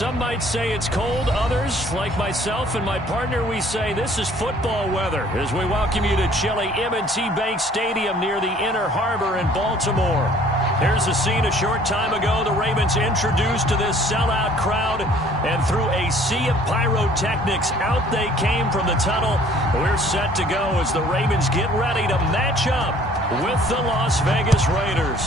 Some might say it's cold. Others, like myself and my partner, we say this is football weather as we welcome you to chilly M&T Bank Stadium near the Inner Harbor in Baltimore. Here's the scene a short time ago. The Ravens introduced to this sellout crowd, and through a sea of pyrotechnics, out they came from the tunnel. We're set to go as the Ravens get ready to match up with the Las Vegas Raiders.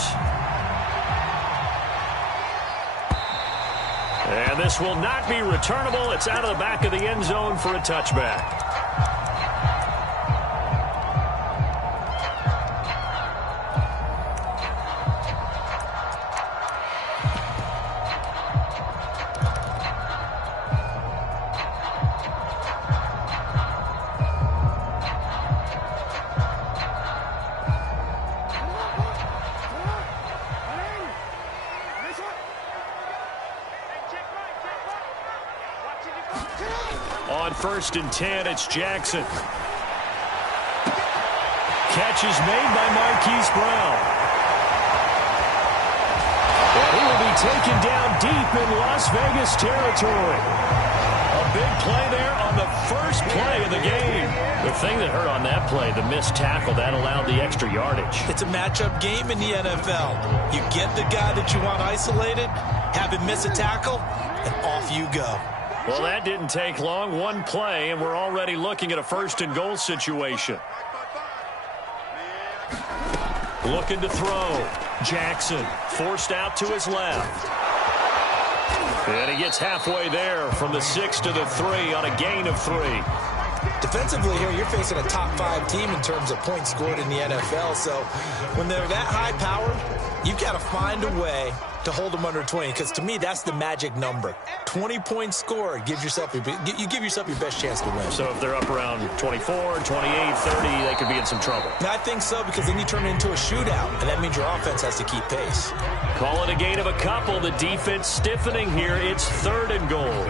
And this will not be returnable. It's out of the back of the end zone for a touchback. On 1st and 10, it's Jackson. Catch is made by Marquise Brown. And he will be taken down deep in Las Vegas territory. A big play there on the first play of the game. The thing that hurt on that play, the missed tackle, that allowed the extra yardage. It's a matchup game in the NFL. You get the guy that you want isolated, have him miss a tackle, and off you go. Well, that didn't take long. One play, and we're already looking at a 1st and goal situation. Looking to throw. Jackson forced out to his left. And he gets halfway there from the 6 to the 3 on a gain of 3. Defensively here, you're facing a top 5 team in terms of points scored in the NFL. So when they're that high powered, you've got to find a way to hold them under 20, because to me that's the magic number. 20 points scored, you give yourself your best chance to win. So if they're up around 24, 28, 30, they could be in some trouble. I think so, because then you turn it into a shootout, and that means your offense has to keep pace. Call it a gain of a couple. The defense stiffening here. It's 3rd and goal.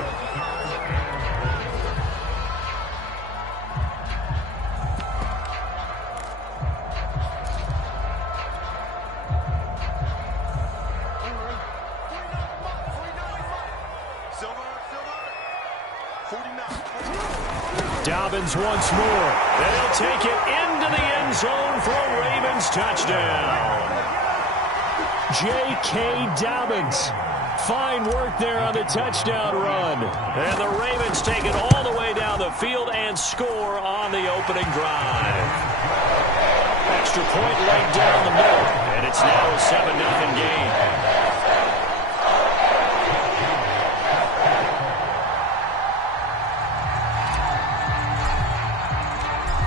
Dobbins once more. They'll take it into the end zone for a Ravens touchdown. J.K. Dobbins. Fine work there on the touchdown run. And the Ravens take it all the way down the field and score on the opening drive. Extra point laid down the middle, and it's now a 7-0 game.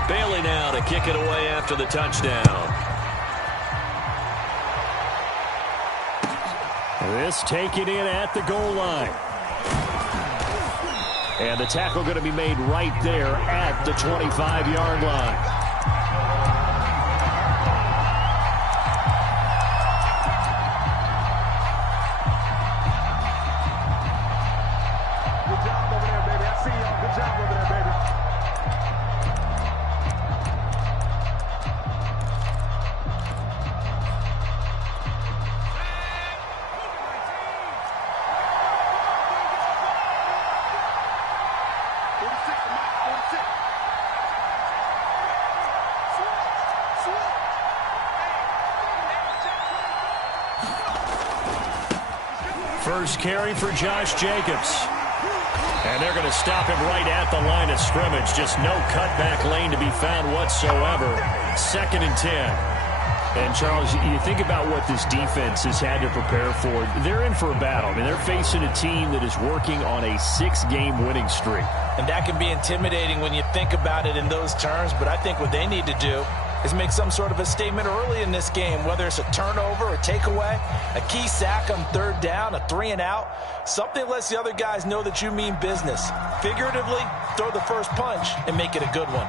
Bailey now to kick it away after the touchdown. This taken in at the goal line. And the tackle going to be made right there at the 25-yard line. Good job over there, baby. I see y'all. Good job over there, baby. First carry for Josh Jacobs. And they're going to stop him right at the line of scrimmage. Just no cutback lane to be found whatsoever. 2nd and 10. And, Charles, you think about what this defense has had to prepare for. They're in for a battle. I mean, they're facing a team that is working on a 6-game winning streak. And that can be intimidating when you think about it in those terms. But I think what they need to do is make some sort of a statement early in this game, whether it's a turnover, a takeaway, a key sack on 3rd down, a 3-and-out, something that lets the other guys know that you mean business. Figuratively, throw the first punch and make it a good one.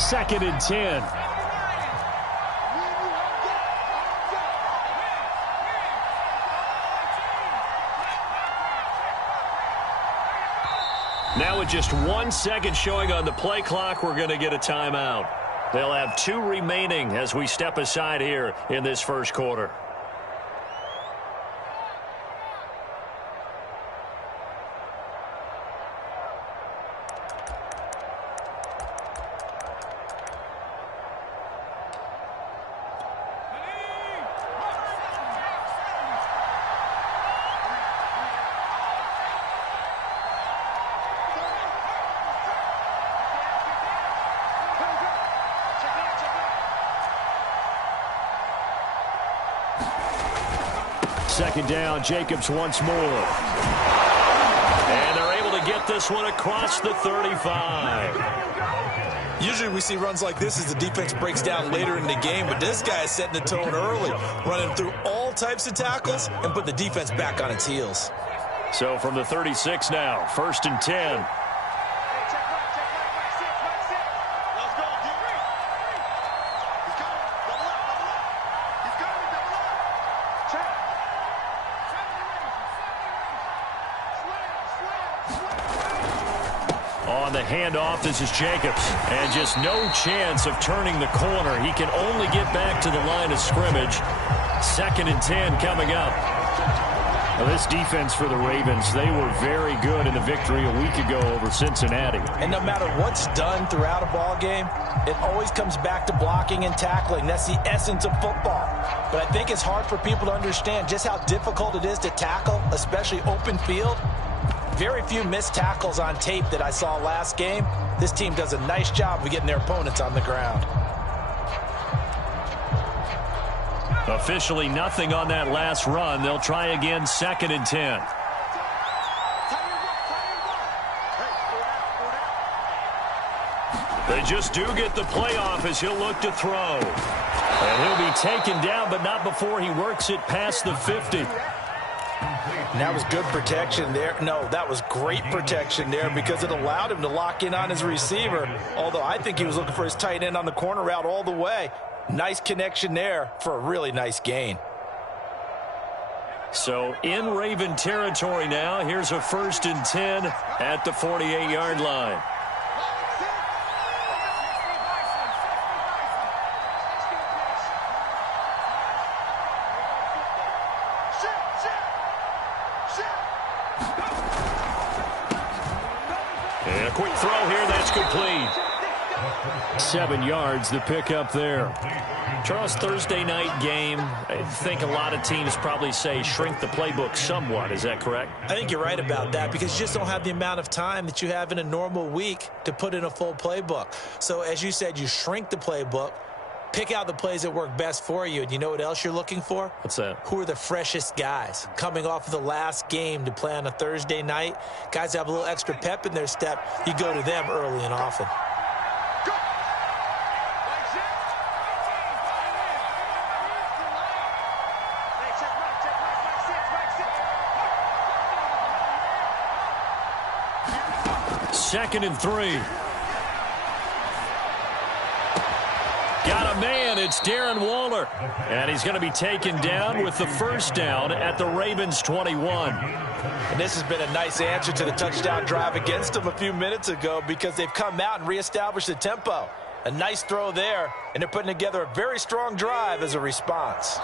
Second and 10. Now with just 1 second showing on the play clock, we're going to get a timeout. They'll have 2 remaining as we step aside here in this first quarter. Second down, Jacobs once more. And they're able to get this one across the 35. Usually we see runs like this as the defense breaks down later in the game, but this guy is setting the tone early, running through all types of tackles and put the defense back on its heels. So from the 36 now, 1st and 10. On the handoff, this is Jacobs. And just no chance of turning the corner. He can only get back to the line of scrimmage. 2nd and 10 coming up. Now this defense for the Ravens, they were very good in the victory a week ago over Cincinnati. And no matter what's done throughout a ball game, it always comes back to blocking and tackling. That's the essence of football. But I think it's hard for people to understand just how difficult it is to tackle, especially open field. Very few missed tackles on tape that I saw last game. This team does a nice job of getting their opponents on the ground. Officially nothing on that last run. They'll try again, 2nd and 10. They just do get the playoff as he'll look to throw. And he'll be taken down, but not before he works it past the 50. And that was good protection there. No, that was great protection there because it allowed him to lock in on his receiver. Although I think he was looking for his tight end on the corner route all the way. Nice connection there for a really nice gain. So in Raven territory now. Here's a 1st and 10 at the 48-yard line. And a quick throw here, that's complete. 7 yards, the pickup there. Charles, Thursday night game, I think a lot of teams probably say shrink the playbook somewhat. Is that correct? I think you're right about that because you just don't have the amount of time that you have in a normal week to put in a full playbook. So as you said, you shrink the playbook, pick out the plays that work best for you. And you know what else you're looking for? What's that? Who are the freshest guys coming off of the last game to play on a Thursday night? Guys that have a little extra pep in their step, you go to them early and often. Second and 3. Got a man. It's Darren Waller. And he's going to be taken down with the first down at the Ravens 21. And this has been a nice answer to the touchdown drive against them a few minutes ago because they've come out and reestablished the tempo. A nice throw there, and they're putting together a very strong drive as a response.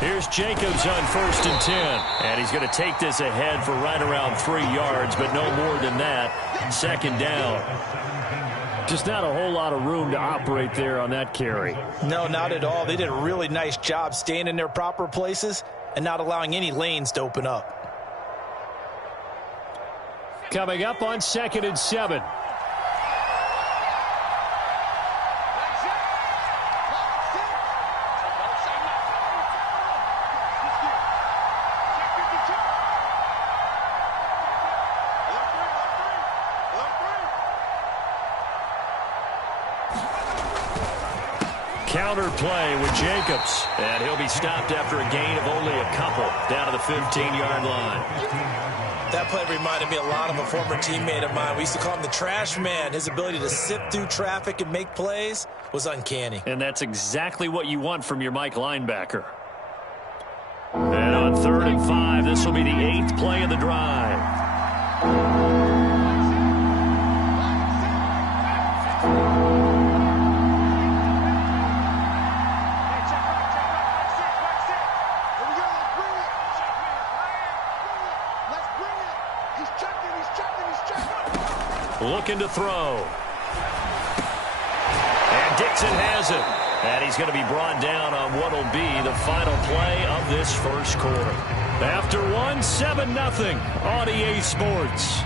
Here's Jacobs on 1st and 10. And he's going to take this ahead for right around 3 yards, but no more than that. 2nd down. Just not a whole lot of room to operate there on that carry. No, not at all. They did a really nice job staying in their proper places and not allowing any lanes to open up. Coming up on 2nd and 7. Counter play with Jacobs. And he'll be stopped after a gain of only a couple down to the 15-yard line. That play reminded me a lot of a former teammate of mine. We used to call him the trash man. His ability to sift through traffic and make plays was uncanny. And that's exactly what you want from your Mike linebacker. And on 3rd and 5, this will be the 8th play of the drive. Looking to throw. And Dixon has it. And he's going to be brought down on what will be the final play of this first quarter. After 7-0 on EA Sports.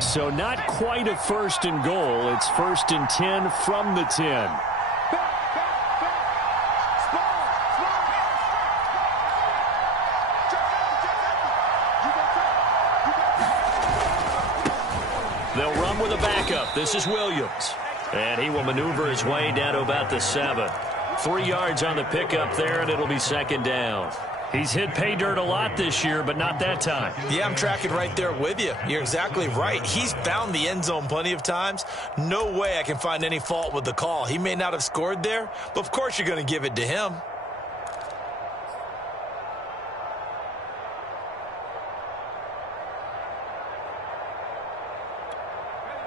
So not quite a 1st and goal. It's 1st and 10 from the 10. They'll run with a backup. This is Williams. And he will maneuver his way down to about the 7. 3 yards on the pickup there, and it'll be 2nd down. He's hit pay dirt a lot this year, but not that time. Yeah, I'm tracking right there with you. You're exactly right. He's found the end zone plenty of times. No way I can find any fault with the call. He may not have scored there, but of course you're going to give it to him.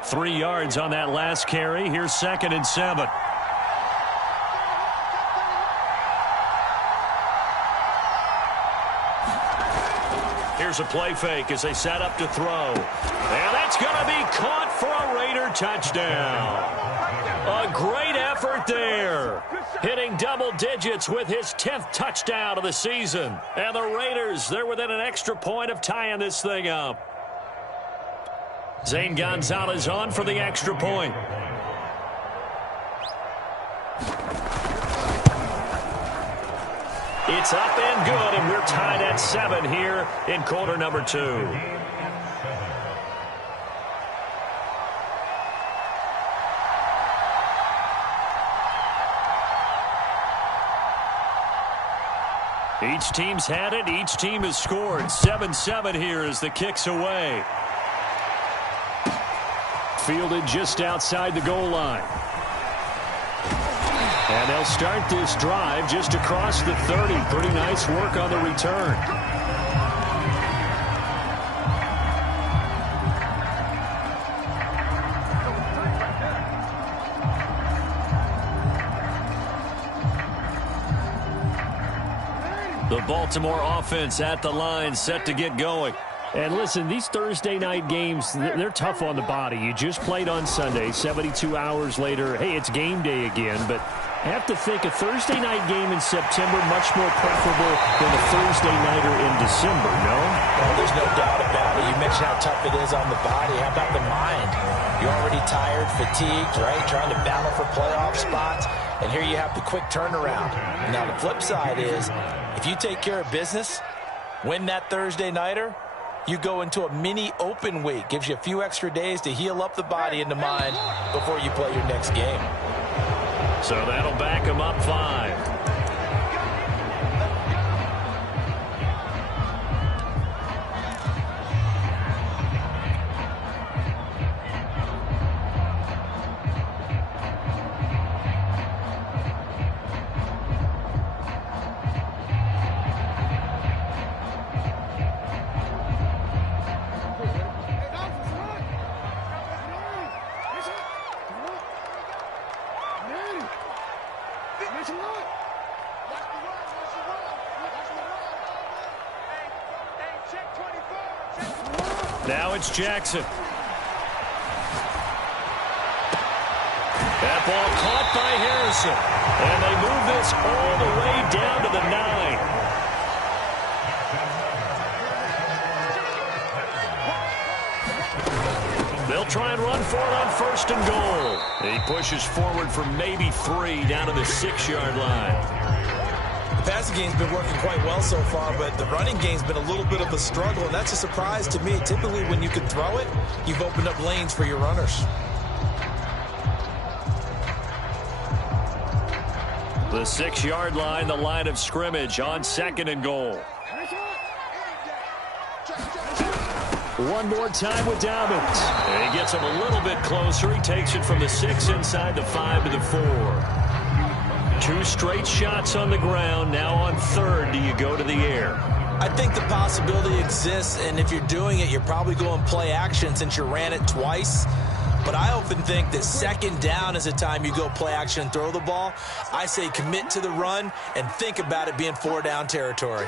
Three yards on that last carry. Here's 2nd and 7. Here's a play fake as they set up to throw. And that's going to be caught for a Raider touchdown. A great effort there. Hitting double digits with his 10th touchdown of the season. And the Raiders, they're within an extra point of tying this thing up. Zane Gonzalez on for the extra point. It's up and good, and we're tied at 7 here in quarter number 2. Each team's had it. Each team has scored. 7-7 here as the kick's away. Fielded just outside the goal line. And they'll start this drive just across the 30. Pretty nice work on the return. The Baltimore offense at the line, set to get going. And listen, these Thursday night games, they're tough on the body. You just played on Sunday, 72 hours later. Hey, it's game day again, but I have to think a Thursday night game in September much more preferable than a Thursday nighter in December, no? Well, there's no doubt about it. You mentioned how tough it is on the body. How about the mind? You're already tired, fatigued, right? Trying to battle for playoff spots. And here you have the quick turnaround. Now, the flip side is, if you take care of business, win that Thursday nighter, you go into a mini open week. Gives you a few extra days to heal up the body and the mind before you play your next game. So that'll back him up 5. Now it's Jackson. That ball caught by Harrison. And they move this all the way down to the 9. They'll try and run for it on 1st and goal. He pushes forward for maybe 3 down to the 6-yard line. passing game's been working quite well so far, but the running game's been a little bit of a struggle, and that's a surprise to me. Typically, when you can throw it, you've opened up lanes for your runners. The 6-yard line, the line of scrimmage on 2nd and goal. One more time with Dobbins. And he gets him a little bit closer. He takes it from the 6 inside the 5 to the 4. 2 straight shots on the ground. Now on 3rd, do you go to the air? I think the possibility exists, and if you're doing it, you're probably going play action since you ran it twice. But I often think that 2nd down is a time you go play action and throw the ball. I say commit to the run and think about it being 4-down territory.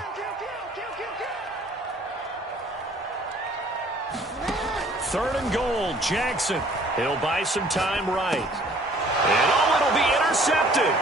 3rd and goal, Jackson. He'll buy some time right. And it'll be intercepted.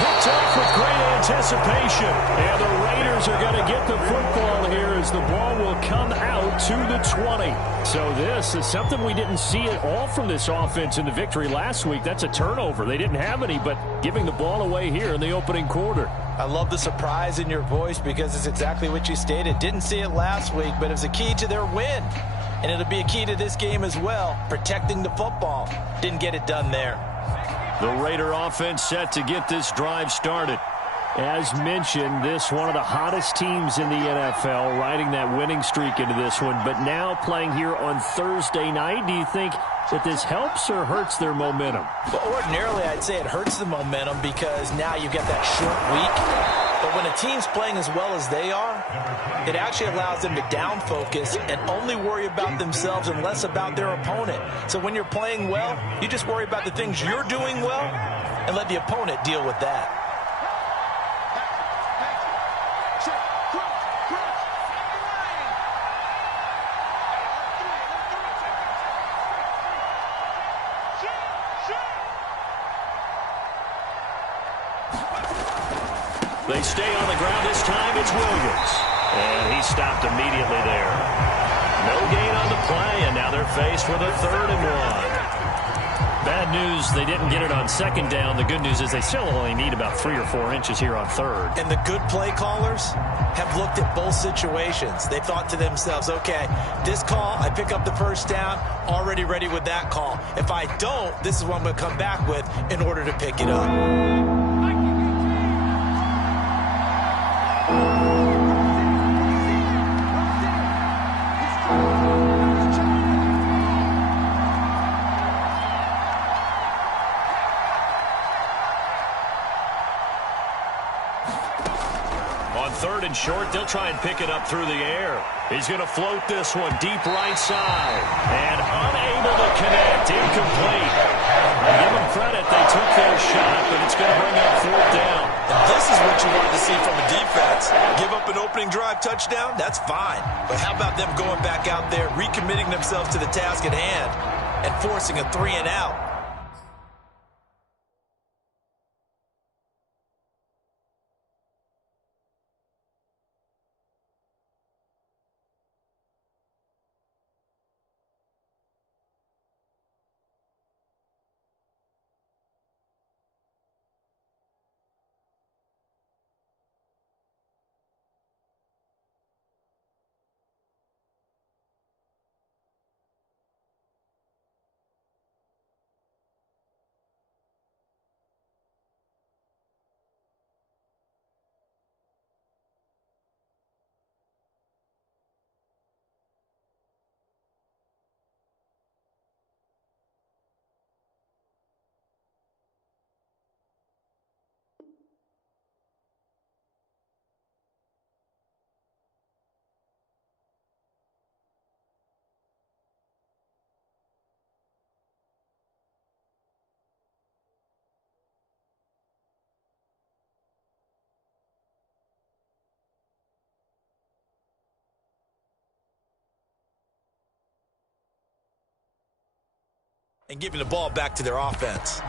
Picked off with great anticipation. And the Raiders are going to get the football here as the ball will come out to the 20. So this is something we didn't see at all from this offense in the victory last week. That's a turnover. They didn't have any, but giving the ball away here in the opening quarter. I love the surprise in your voice because it's exactly what you stated. Didn't see it last week, but it was a key to their win. And it'll be a key to this game as well, protecting the football. Didn't get it done there. The Raider offense set to get this drive started. As mentioned, this one of the hottest teams in the NFL, riding that winning streak into this one, but now playing here on Thursday night. Do you think that this helps or hurts their momentum? Well, ordinarily, I'd say it hurts the momentum because now you get that short week. But when a team's playing as well as they are, it actually allows them to down focus and only worry about themselves and less about their opponent. So when you're playing well, you just worry about the things you're doing well and let the opponent deal with that. They stay on the ground. This time it's Williams. And he stopped immediately there. No gain on the play, and now they're faced with a 3rd and 1. Bad news, they didn't get it on 2nd down. The good news is they still only need about 3 or 4 inches here on 3rd. And the good play callers have looked at both situations. They thought to themselves, okay, this call, I pick up the 1st down, already ready with that call. If I don't, this is what I'm going to come back with in order to pick it up. Short, they'll try and pick it up through the air. He's going to float this one deep right side. And unable to connect. Incomplete. I give them credit. They took their shot, but it's going to bring up 4th down. And this is what you want to see from a defense. Give up an opening drive touchdown, that's fine. But how about them going back out there, recommitting themselves to the task at hand, and forcing a 3 and out? And giving the ball back to their offense.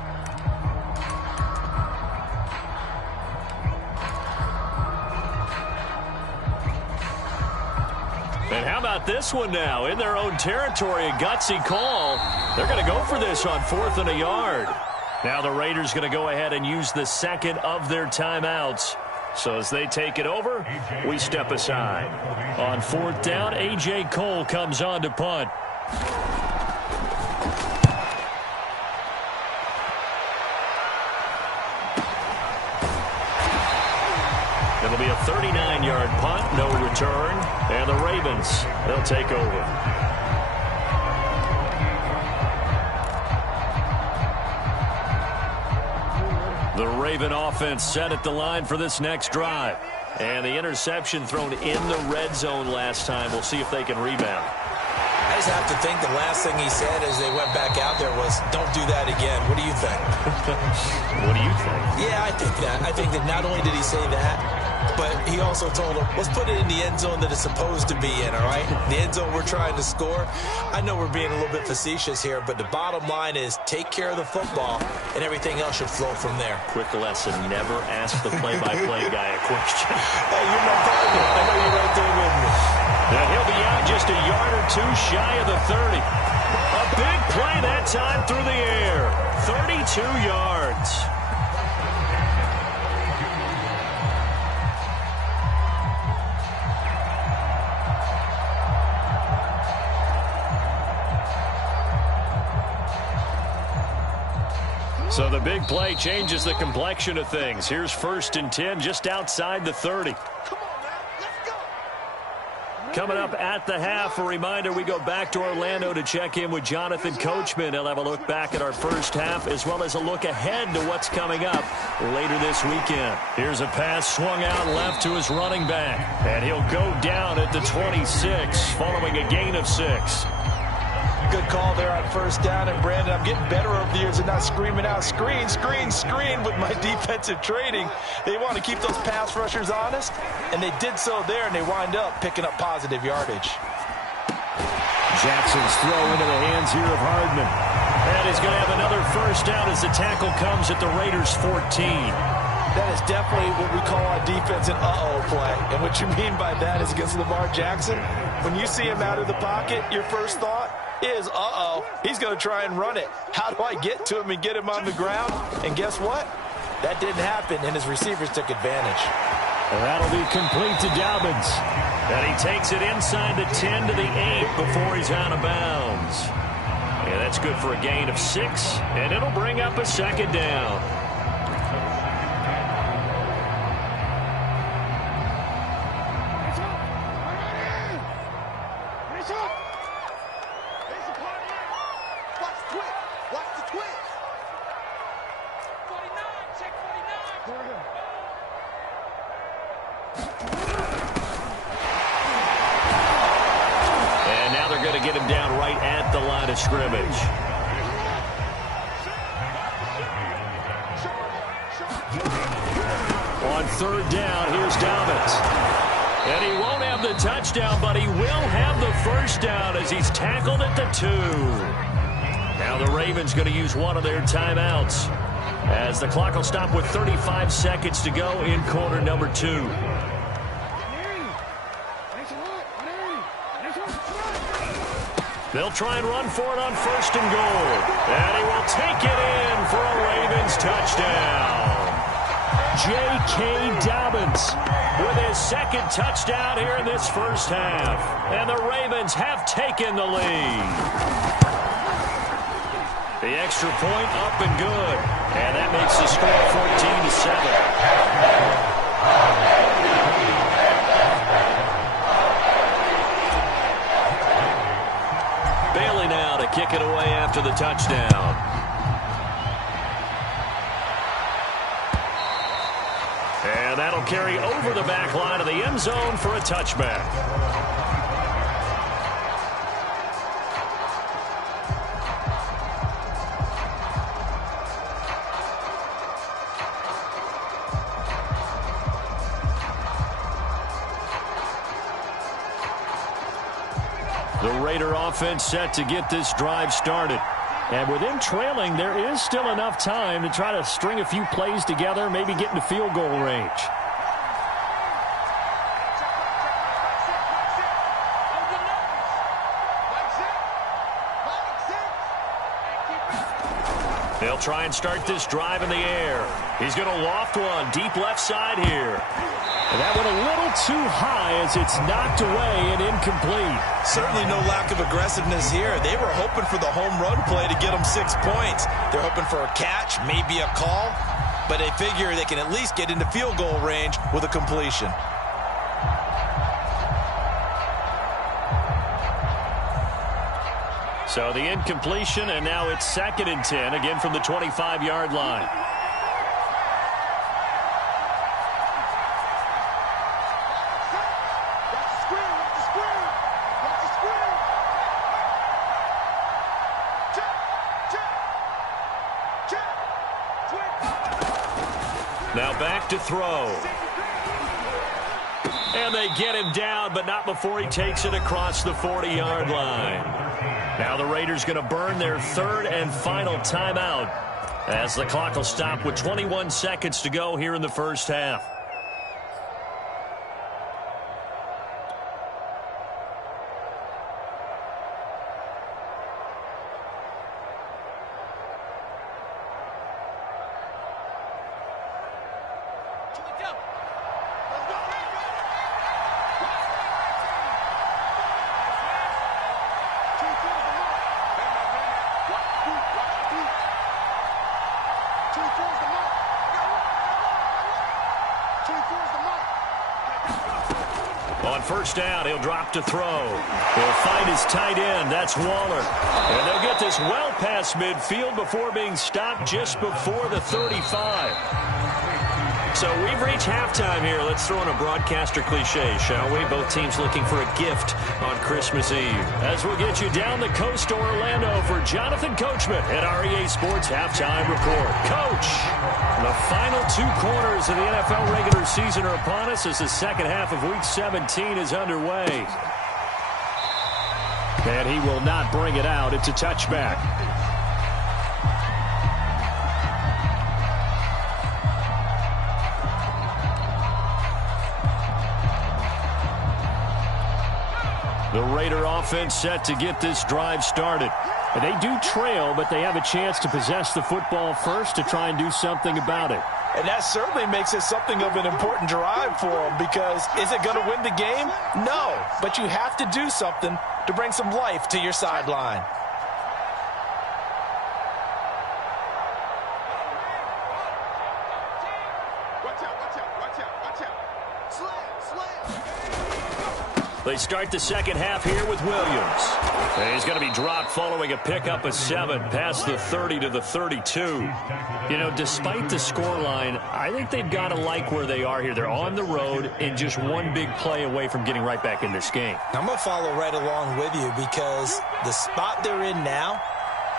And how about this one now? In their own territory, a gutsy call. They're going to go for this on 4th and a 1 yard. Now the Raiders going to go ahead and use the 2nd of their timeouts. 2nd and 1. So as they take it over, we step aside. On 4th down, A.J. Cole comes on to punt. It'll be a 39-yard punt, no return, and the Ravens, they'll take over. The Raven offense set at the line for this next drive. And the interception thrown in the red zone last time. We'll see if they can rebound. I just have to think the last thing he said as they went back out there was, don't do that again. What do you think? What do you think? Yeah, I think that. I think that not only did he say that, but he also told him, let's put it in the end zone that it's supposed to be in, all right? The end zone we're trying to score. I know we're being a little bit facetious here, but the bottom line is take care of the football, and everything else should flow from there. Quick lesson, never ask the play-by-play guy a question. Hey, you're my partner. I know you're right there with me. Now he'll be out just a yard or two shy of the 30. A big play that time through the air. 32 yards. So the big play changes the complexion of things. Here's 1st and 10 just outside the 30. Coming up at the half, a reminder, we go back to Orlando to check in with Jonathan Coachman. He'll have a look back at our first half as well as a look ahead to what's coming up later this weekend. Here's a pass swung out left to his running back, and he'll go down at the 26 following a gain of 6. Good call there on 1st down. And, Brandon, I'm getting better over the years and not screaming out, screen, screen, screen with my defensive training. They want to keep those pass rushers honest, and they did so there, and they wind up picking up positive yardage. Jackson's throw into the hands here of Hardman. And he's going to have another 1st down as the tackle comes at the Raiders' 14. That is definitely what we call on defense an uh-oh play. And what you mean by that is against Lamar Jackson, when you see him out of the pocket, your first thought is, uh-oh, he's going to try and run it. How do I get to him and get him on the ground? And guess what? That didn't happen, and his receivers took advantage. And that'll be complete to Dobbins. And he takes it inside the 10 to the 8 before he's out of bounds. Yeah, that's good for a gain of 6, and it'll bring up a 2nd down. Scrimmage. On 3rd down, here's Dobbins. And he won't have the touchdown, but he will have the 1st down as he's tackled at the 2. Now the Ravens going to use one of their timeouts as the clock will stop with 35 seconds to go in quarter number 2. They'll try and run for it on 1st and goal. And he will take it in for a Ravens touchdown. J.K. Dobbins with his 2nd touchdown here in this first half. And the Ravens have taken the lead. The extra point up and good. And that makes the score 14-7. Kick it away after the touchdown. And that'll carry over the back line of the end zone for a touchback. The Raider offense set to get this drive started. And with them trailing, there is still enough time to try to string a few plays together, maybe get into field goal range. They'll try and start this drive in the air. He's going to loft one deep left side here. And that went a little too high as it's knocked away and incomplete. Certainly no lack of aggressiveness here. They were hoping for the home run play to get them 6 points. They're hoping for a catch, maybe a call, but they figure they can at least get into field goal range with a completion. So the incompletion, and now it's 2nd and 10, again from the 25-yard line. Now back to throw. And they get him down, but not before he takes it across the 40-yard line. Now the Raiders going to burn their 3rd and final timeout as the clock will stop with 21 seconds to go here in the first half. On first down, he'll drop to throw. He'll find his tight end. That's Waller. And they'll get this well past midfield before being stopped just before the 35. So we've reached halftime here. Let's throw in a broadcaster cliche, shall we? Both teams looking for a gift on Christmas Eve. As we'll get you down the coast to Orlando for Jonathan Coachman at REA Sports Halftime Report. Coach, the final 2 quarters of the NFL regular season are upon us as the second half of Week 17 is underway. And he will not bring it out. It's a touchback. The Raider offense set to get this drive started. And they do trail, but they have a chance to possess the football first to try and do something about it. And that certainly makes it something of an important drive for them, because is it going to win the game? No, but you have to do something to bring some life to your sideline. They start the second half here with Williams. And he's going to be dropped following a pickup of 7 past the 30 to the 32. You know, despite the scoreline, I think they've got to like where they are here. They're on the road and just one big play away from getting right back in this game. I'm going to follow right along with you, because the spot they're in now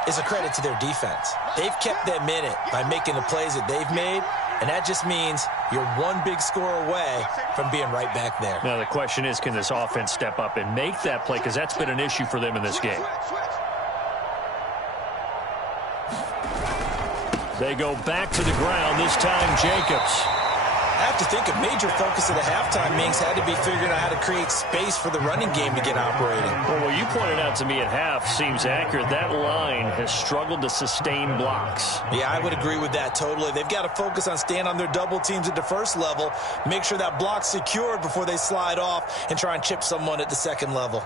is a credit to their defense. They've kept them in it by making the plays that they've made, and that just means you're one big score away from being right back there. Now the question is, can this offense step up and make that play? Because that's been an issue for them in this game. They go back to the ground, this time Jacobs. I have to think a major focus of the halftime means had to be figuring out how to create space for the running game to get operating. Well, what you pointed out to me at half seems accurate. That line has struggled to sustain blocks. Yeah, I would agree with that totally. They've got to focus on staying on their double teams at the first level, make sure that block's secured before they slide off and try and chip someone at the second level.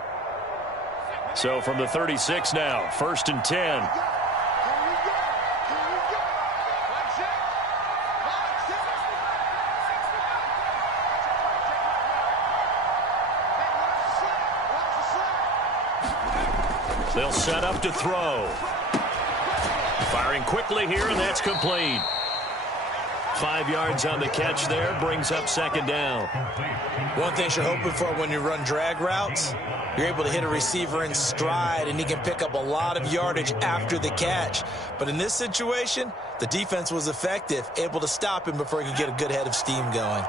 So from the 36 now, 1st and 10. They'll set up to throw. Firing quickly here, and that's complete. 5 yards on the catch there, brings up 2nd down. One thing you're hoping for when you run drag routes, you're able to hit a receiver in stride, and he can pick up a lot of yardage after the catch. But in this situation, the defense was effective, able to stop him before he could get a good head of steam going.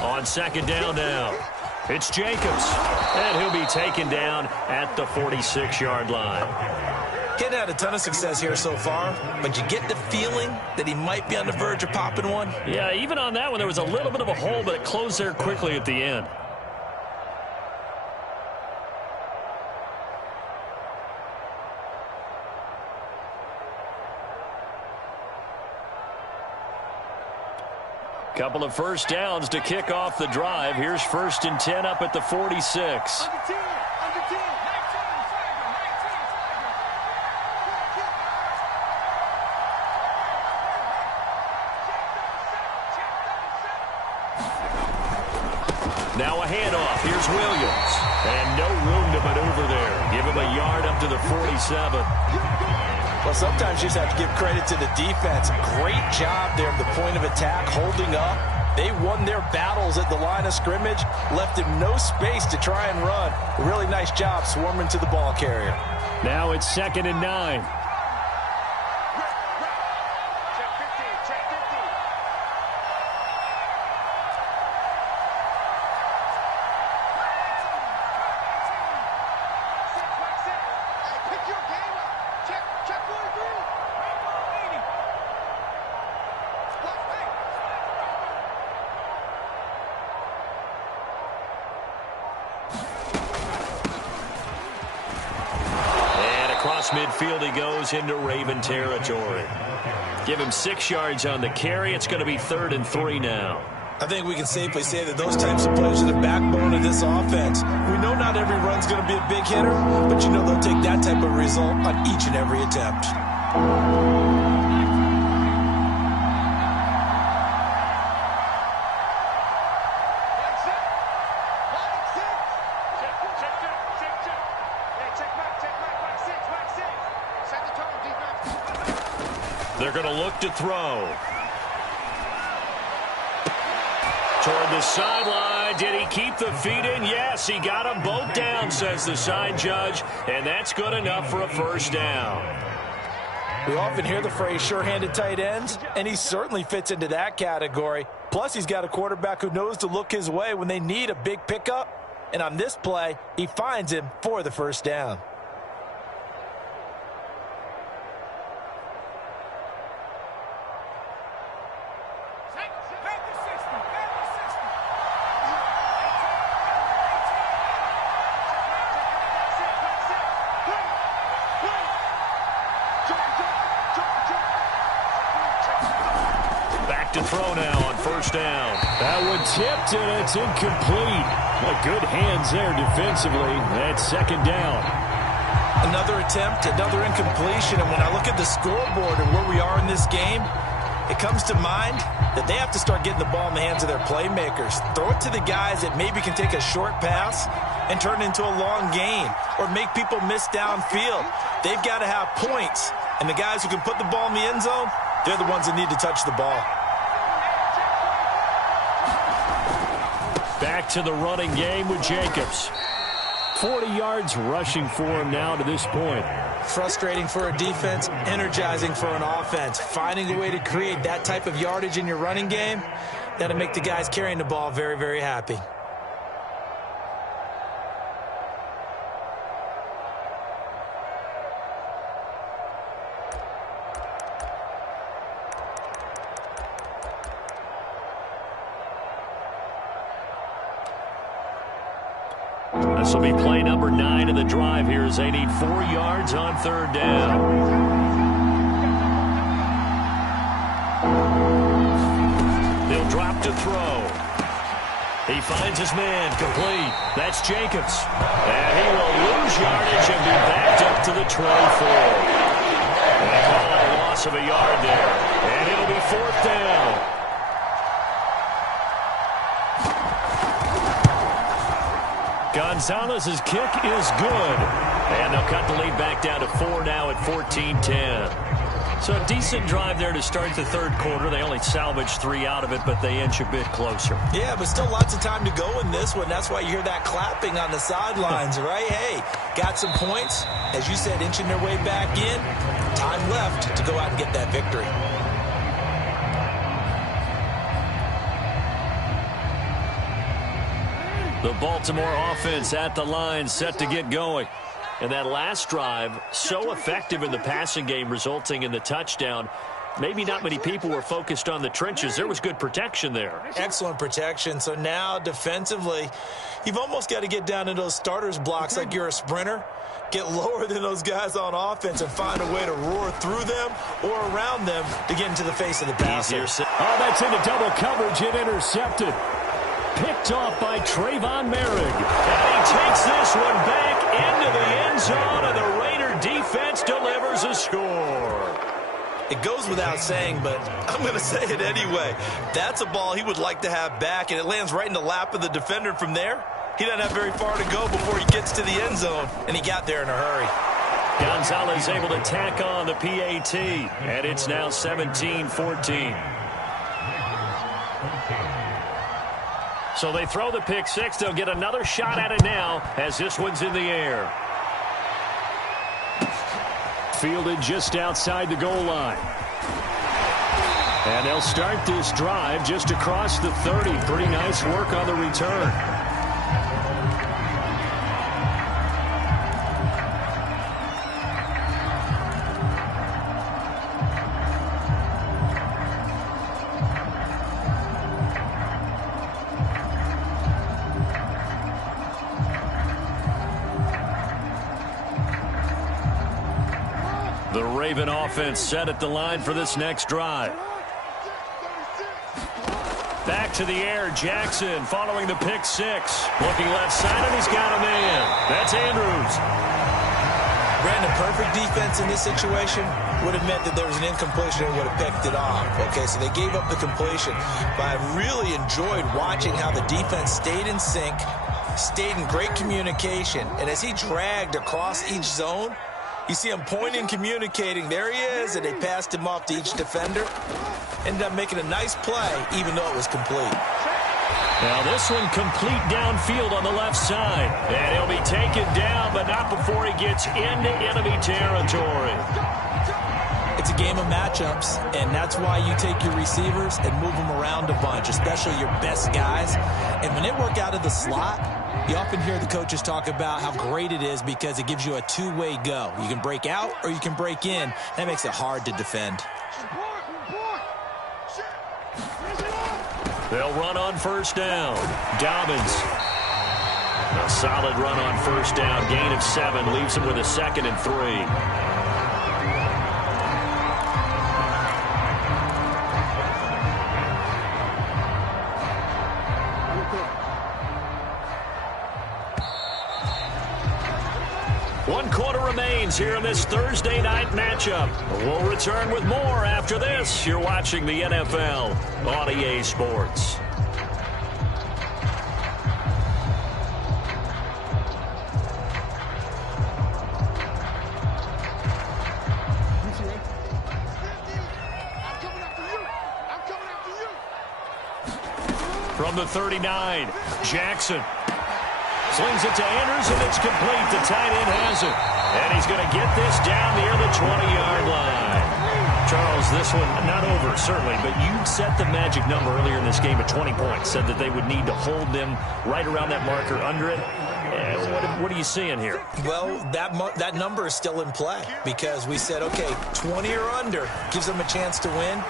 On 2nd down now. It's Jacobs, and he'll be taken down at the 46-yard line. Getting had a ton of success here so far, but you get the feeling that he might be on the verge of popping one. Yeah, even on that one, there was a little bit of a hole, but it closed there quickly at the end. Couple of first downs to kick off the drive. Here's 1st and 10 up at the 46. Now a handoff. Here's Williams. And no room to maneuver there. Give him a yard up to the 47. Well, sometimes you just have to give credit to the defense. Great job there at the point of attack, holding up. They won their battles at the line of scrimmage, left him no space to try and run. A really nice job swarming to the ball carrier. Now it's 2nd and 9. Midfield he goes into Raven territory. Give him 6 yards on the carry. It's going to be 3rd and 3 now. I think we can safely say that those types of plays are the backbone of this offense. We know not every run's going to be a big hitter, but you know they'll take that type of result on each and every attempt. They're going to look to throw. Toward the sideline. Did he keep the feet in? Yes, he got them both down, says the side judge. And that's good enough for a 1st down. We often hear the phrase sure-handed tight ends, and he certainly fits into that category. Plus, he's got a quarterback who knows to look his way when they need a big pickup. And on this play, he finds him for the 1st down. To throw now on 1st down. That one tipped, and it's incomplete. Well, good hands there defensively. That's 2nd down. Another attempt, another incompletion. And when I look at the scoreboard and where we are in this game, it comes to mind that they have to start getting the ball in the hands of their playmakers. Throw it to the guys that maybe can take a short pass and turn it into a long gain or make people miss downfield. They've got to have points. And the guys who can put the ball in the end zone, they're the ones that need to touch the ball. Back to the running game with Jacobs. 40 yards rushing for him now to this point. Frustrating for a defense, energizing for an offense. Finding a way to create that type of yardage in your running game, that'll make the guys carrying the ball very, very happy. This will be play number 9 of the drive here as they need 4 yards on 3rd down. They'll drop to throw. He finds his man complete. That's Jacobs. And he will lose yardage and be backed up to the 24. And they call it a loss of a yard there. And it'll be 4th down. Gonzalez's kick is good. And they'll cut the lead back down to 4 now at 14-10. So a decent drive there to start the 3rd quarter. They only salvaged 3 out of it, but they inch a bit closer. Yeah, but still lots of time to go in this one. That's why you hear that clapping on the sidelines, right? Hey, got some points. As you said, inching their way back in. Time left to go out and get that victory. The Baltimore offense at the line, set to get going. And that last drive, so effective in the passing game, resulting in the touchdown. Maybe not many people were focused on the trenches. There was good protection there. Excellent protection. So now defensively, you've almost got to get down to those starters blocks like you're a sprinter. Get lower than those guys on offense and find a way to roar through them or around them to get into the face of the passer. Oh, that's into double coverage and intercepted. Picked off by Trayvon Merrick. And he takes this one back into the end zone, and the Raider defense delivers a score. It goes without saying, but I'm going to say it anyway. That's a ball he would like to have back, and it lands right in the lap of the defender from there. He doesn't have very far to go before he gets to the end zone, and he got there in a hurry. Gonzalez able to tack on the PAT, and it's now 17-14. So they throw the pick six. They'll get another shot at it now as this one's in the air. Fielded just outside the goal line. And they'll start this drive just across the 30. Pretty nice work on the return. The Raven offense set at the line for this next drive. Back to the air, Jackson following the pick six. Looking left side, and he's got a man. That's Andrews. Brandon, perfect defense in this situation would have meant that there was an incompletion and would have picked it off. Okay, so they gave up the completion. But I really enjoyed watching how the defense stayed in sync, stayed in great communication. And as he dragged across each zone, you see him pointing, communicating. There he is, and they passed him off to each defender. Ended up making a nice play, even though it was complete. Now this one complete downfield on the left side. And he'll be taken down, but not before he gets into enemy territory. It's a game of matchups, and that's why you take your receivers and move them around a bunch, especially your best guys. And when they work out of the slot, you often hear the coaches talk about how great it is because it gives you a two-way go. You can break out or you can break in. That makes it hard to defend. They'll run on first down. Dobbins. A solid run on first down. Gain of 7 leaves him with a 2nd and 3. One quarter remains here in this Thursday night matchup. We'll return with more after this. You're watching the NFL on EA Sports. From the 39, Jackson. Slings it to Andrews, and it's complete. The tight end has it. And he's going to get this down near the 20-yard line. Charles, this one not over, certainly, but you set the magic number earlier in this game at 20 points. Said that they would need to hold them right around that marker under it. What are you seeing here? Well, that number is still in play because we said, okay, 20 or under gives them a chance to win.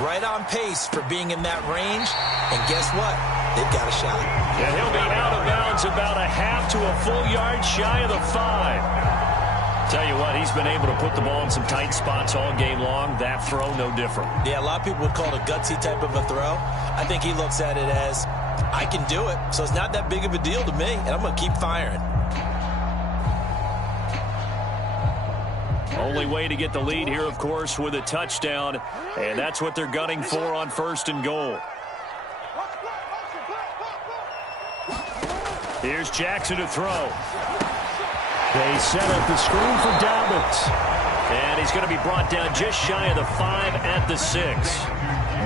Right on pace for being in that range. And guess what? They've got a shot. Yeah, he'll be out of bounds about a half to a full yard shy of the 5. Tell you what, he's been able to put the ball in some tight spots all game long. That throw, no different. Yeah, a lot of people would call it a gutsy type of a throw. I think he looks at it as, I can do it, so it's not that big of a deal to me, and I'm going to keep firing. Only way to get the lead here, of course, with a touchdown, and that's what they're gunning for on 1st and goal. Here's Jackson to throw. They set up the screen for Dobbins. And he's going to be brought down just shy of the 5 at the 6.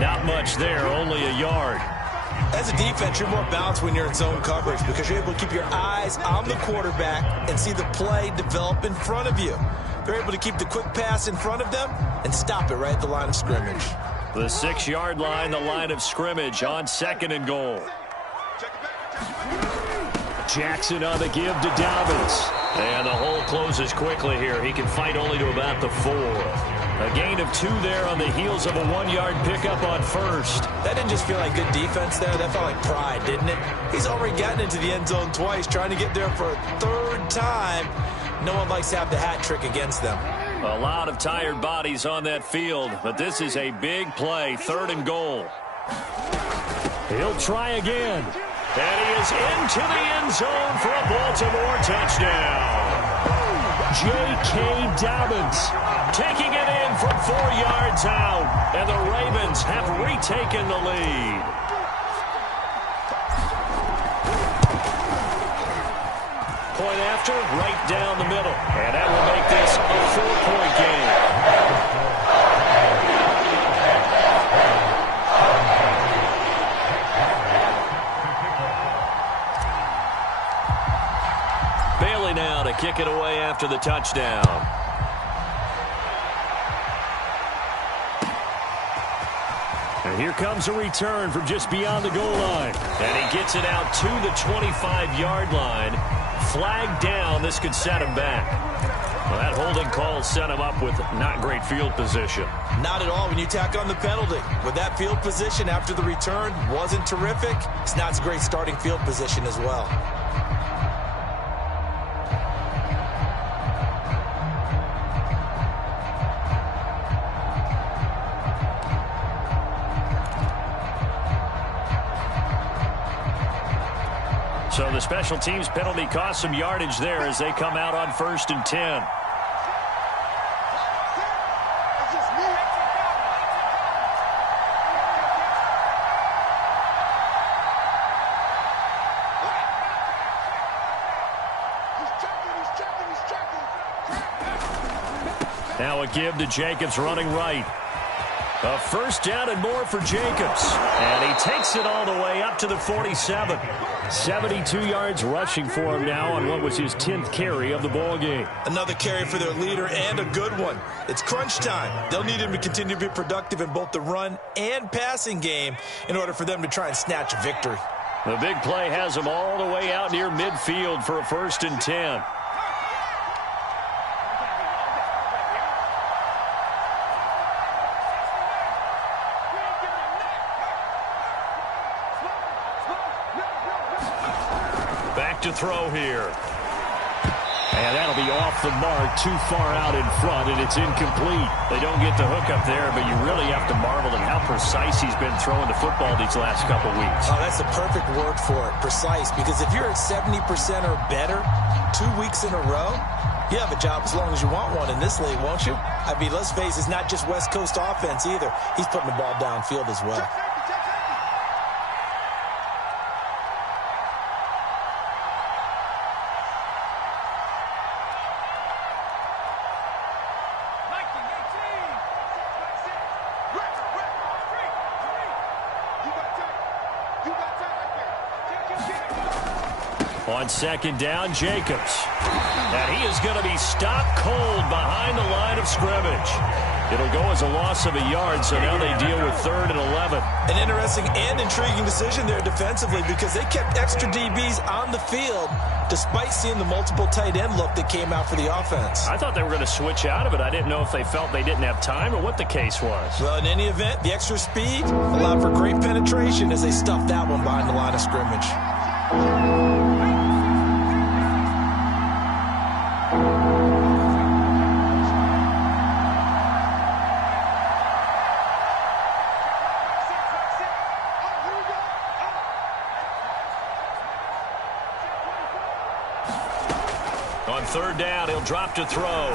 Not much there, only a yard. As a defense, you're more balanced when you're in zone coverage because you're able to keep your eyes on the quarterback and see the play develop in front of you. They're able to keep the quick pass in front of them and stop it right at the line of scrimmage. The 6-yard line, the line of scrimmage on 2nd and goal. Jackson on the give to Dobbins. And the hole closes quickly here. He can fight only to about the 4. A gain of 2 there on the heels of a 1-yard pickup on first. That didn't just feel like good defense there. That felt like pride, didn't it? He's already gotten into the end zone twice, trying to get there for a 3rd time. No one likes to have the hat trick against them. A lot of tired bodies on that field, but this is a big play, 3rd and goal. He'll try again. And he is into the end zone for a Baltimore touchdown. J.K. Dobbins taking it in from 4 yards out, and the Ravens have retaken the lead. Point after, right down the middle, and that will make this a 4-point game. Bailey now to kick it away after the touchdown. And here comes a return from just beyond the goal line. And he gets it out to the 25-yard line. Flag down. This could set him back. Well, that holding call set him up with not great field position. Not at all when you tack on the penalty. With that field position after the return wasn't terrific, it's not a great starting field position as well. So the special teams penalty cost some yardage there as they come out on 1st and 10. Now a give to Jacobs running right. A 1st down and more for Jacobs. And he takes it all the way up to the 47. 72 yards rushing for him now on what was his 10th carry of the ball game. Another carry for their leader and a good one. It's crunch time. They'll need him to continue to be productive in both the run and passing game in order for them to try and snatch a victory. The big play has him all the way out near midfield for a 1st and 10. To throw here. And that'll be off the mark, too far out in front, and it's incomplete. They don't get the hook up there, but you really have to marvel at how precise he's been throwing the football these last couple weeks. Oh, that's the perfect word for it, precise, because if you're at 70% or better 2 weeks in a row, you have a job as long as you want one in this league, won't you? I mean, let's face it, it's not just West Coast offense either. He's putting the ball downfield as well. On 2nd down, Jacobs. And he is going to be stopped cold behind the line of scrimmage. It'll go as a loss of a yard, so now they deal with 3rd and 11. An interesting and intriguing decision there defensively because they kept extra DBs on the field despite seeing the multiple tight end look that came out for the offense. I thought they were going to switch out of it. I didn't know if they felt they didn't have time or what the case was. Well, in any event, the extra speed allowed for great penetration as they stuffed that one behind the line of scrimmage. On 3rd down, he'll drop to throw.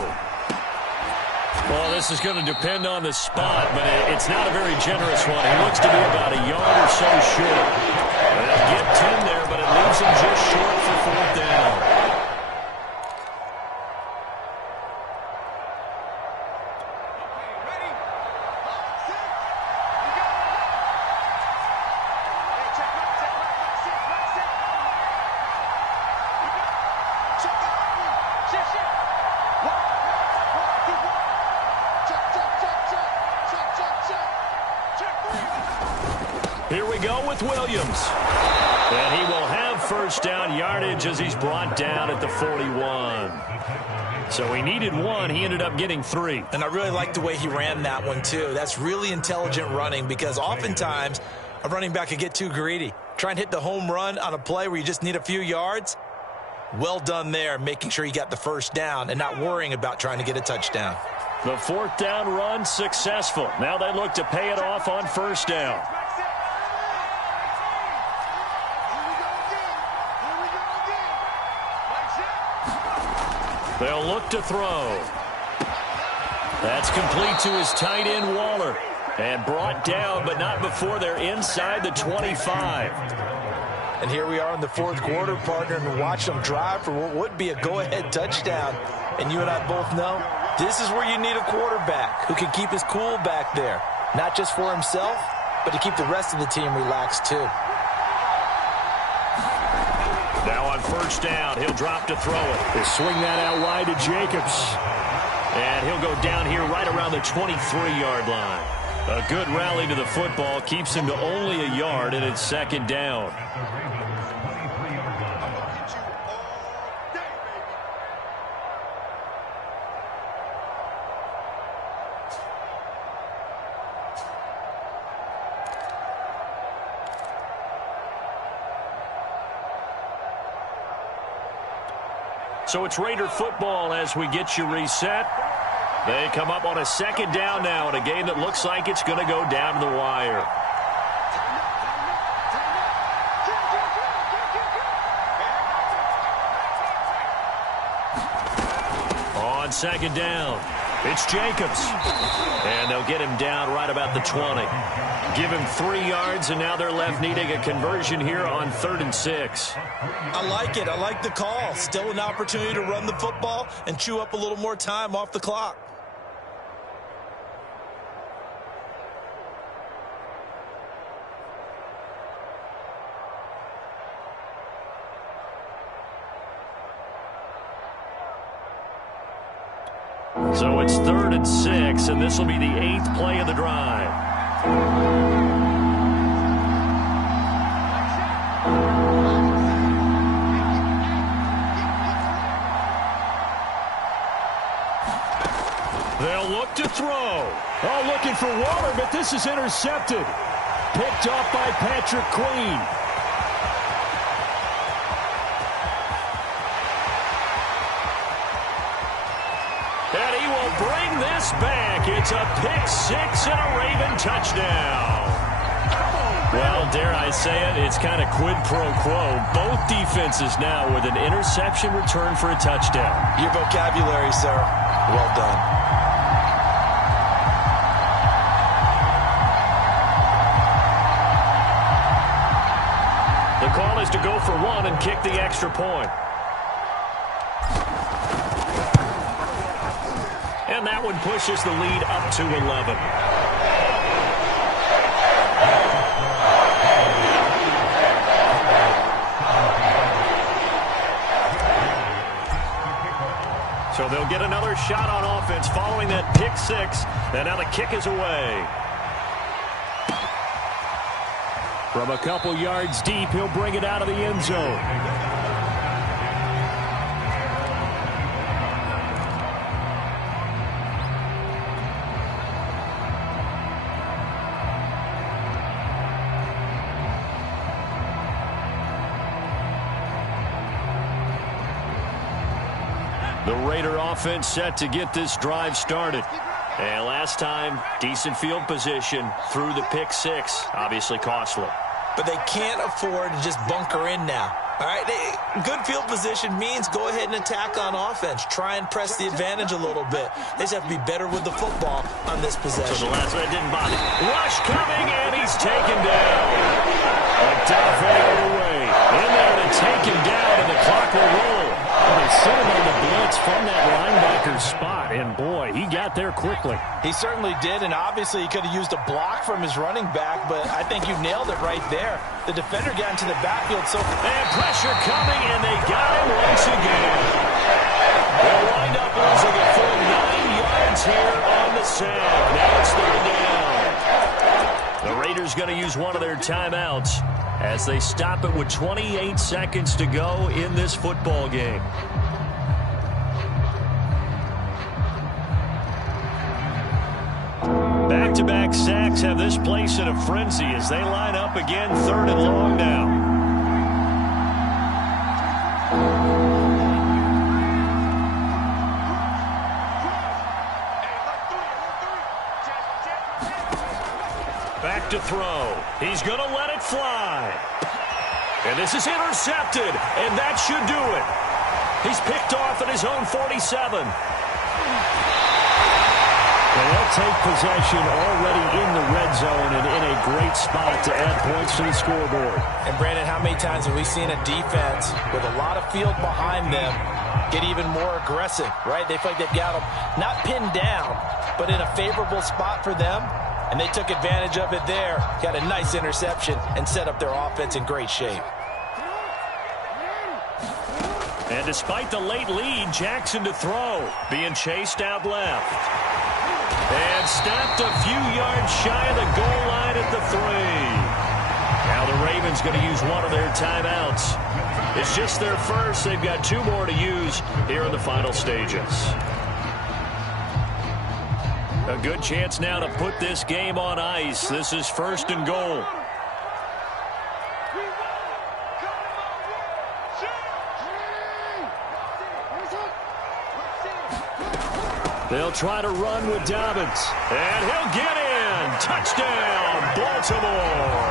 Well, this is going to depend on the spot, but it's not a very generous one. He looks to be about a yard or so short. They'll get 10 there, but it leaves him just short for 4th down. Here we go with Williams. And he will have first down yardage as he's brought down at the 41. So he needed 1. He ended up getting 3. And I really like the way he ran that one, too. That's really intelligent running because oftentimes a running back can get too greedy. Try and hit the home run on a play where you just need a few yards. Well done there, making sure you got the first down and not worrying about trying to get a touchdown. The 4th down run successful. Now they look to pay it off on first down. They'll look to throw. That's complete to his tight end, Waller. And brought down, but not before they're inside the 25. And here we are in the 4th quarter, partner, and watch them drive for what would be a go-ahead touchdown. And you and I both know this is where you need a quarterback who can keep his cool back there. Not just for himself, but to keep the rest of the team relaxed too. Now on first down, he'll drop to throw it. He'll swing that out wide to Jacobs. And he'll go down here right around the 23-yard line. A good rally to the football keeps him to only a yard, and it's second down. So it's Raider football as we get you reset. They come up on a second down now in a game that looks like it's going to go down to the wire. On second down, it's Jacobs. And they'll get him down right about the 20. Give him 3 yards, and now they're left needing a conversion here on 3rd and 6. I like it. I like the call. Still an opportunity to run the football and chew up a little more time off the clock. So it's 3rd and 6, and this will be the 8th play of the drive. They'll look to throw. Oh, looking for Waller, but this is intercepted. Picked off by Patrick Queen. And he will bring this back. It's a pick 6 and a Raven touchdown. Well, dare I say it, it's kind of quid pro quo. Both defenses now with an interception return for a touchdown. Your vocabulary, sir. Well done. The call is to go for 1 and kick the extra point. And that one pushes the lead up to 11. So they'll get another shot on offense following that pick 6. And now the kick is away. From a couple yards deep, he'll bring it out of the end zone. The Raider offense set to get this drive started. And last time, decent field position through the pick 6. Obviously costly. But they can't afford to just bunker in now. All right, good field position means go ahead and attack on offense. Try and press the advantage a little bit. They just have to be better with the football on this possession. So the last one didn't bother. Rush coming, and he's taken down. Odafe away. In there to take him down, and the clock will roll. They sent him on the blitz from that linebacker spot, and boy, he got there quickly. He certainly did, and obviously he could have used a block from his running back, but I think you nailed it right there. The defender got into the backfield. And pressure coming, and they got him once again. They'll wind up losing a full 9 yards here on the sack. Now it's 3rd down. The Raiders going to use one of their timeouts as they stop it with 28 seconds to go in this football game. Back-to-back sacks have this place in a frenzy as they line up again, 3rd and long now. Back to throw. He's going to let it fly. And this is intercepted, and that should do it. He's picked off at his own 47. They'll take possession already in the red zone and in a great spot to add points to the scoreboard. And, Brandon, how many times have we seen a defense with a lot of field behind them get even more aggressive, right? They feel like they've got them not pinned down, but in a favorable spot for them. And they took advantage of it there, got a nice interception, and set up their offense in great shape. And despite the late lead, Jackson to throw, being chased out left. And stopped a few yards shy of the goal line at the 3. Now the Ravens going to use one of their timeouts. It's just their first. They've got 2 more to use here in the final stages. A good chance now to put this game on ice. This is 1st and goal. They'll try to run with Dobbins. And he'll get in. Touchdown, Baltimore.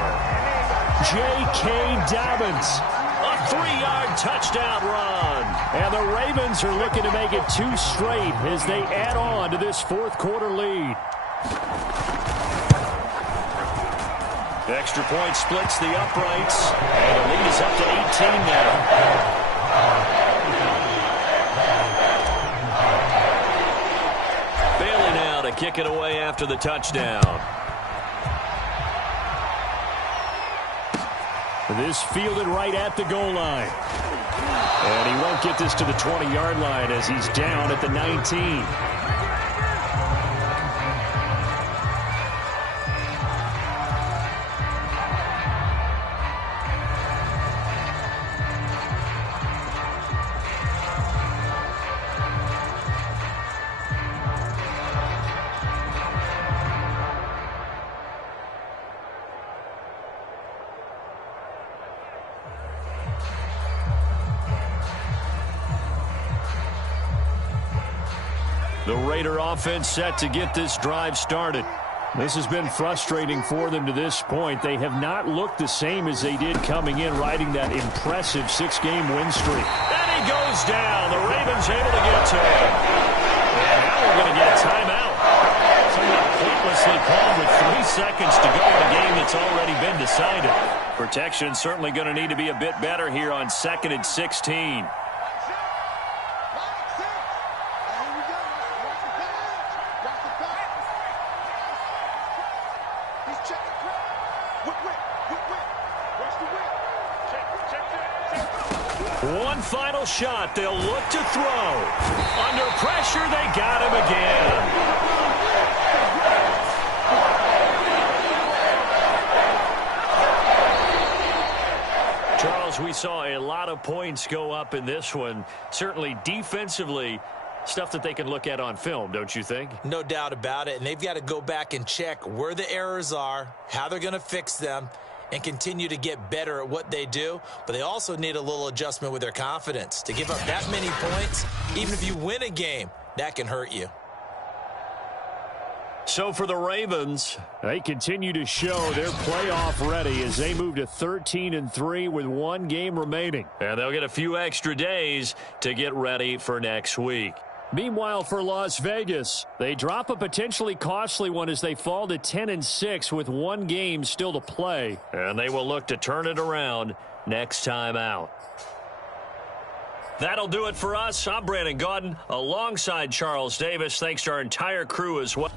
J.K. Dobbins. A 3-yard touchdown run. And the Ravens are looking to make it 2 straight as they add on to this 4th quarter lead. Extra point splits the uprights. And the lead is up to 18 now. To kick it away after the touchdown. This fielded right at the goal line. And he won't get this to the 20-yard line as he's down at the 19. The Raider offense set to get this drive started. This has been frustrating for them to this point. They have not looked the same as they did coming in, riding that impressive 6-game win streak. And he goes down. The Ravens able to get to him. And now we're going to get a timeout. Somewhat pointlessly called with 3 seconds to go in a game that's already been decided. Protection certainly going to need to be a bit better here on 2nd and 16. One final shot. They'll look to throw. Under pressure, they got him again. Charles, we saw a lot of points go up in this one. Certainly defensively, stuff that they can look at on film, don't you think? No doubt about it. And they've got to go back and check where the errors are, how they're going to fix them, and continue to get better at what they do. But they also need a little adjustment with their confidence. To give up that many points, even if you win a game, that can hurt you. So for the Ravens, they continue to show they're playoff ready as they move to 13-3 with 1 game remaining. And they'll get a few extra days to get ready for next week. Meanwhile, for Las Vegas, they drop a potentially costly one as they fall to 10-6 with 1 game still to play. And they will look to turn it around next time out. That'll do it for us. I'm Brandon Gaudin alongside Charles Davis. Thanks to our entire crew as well.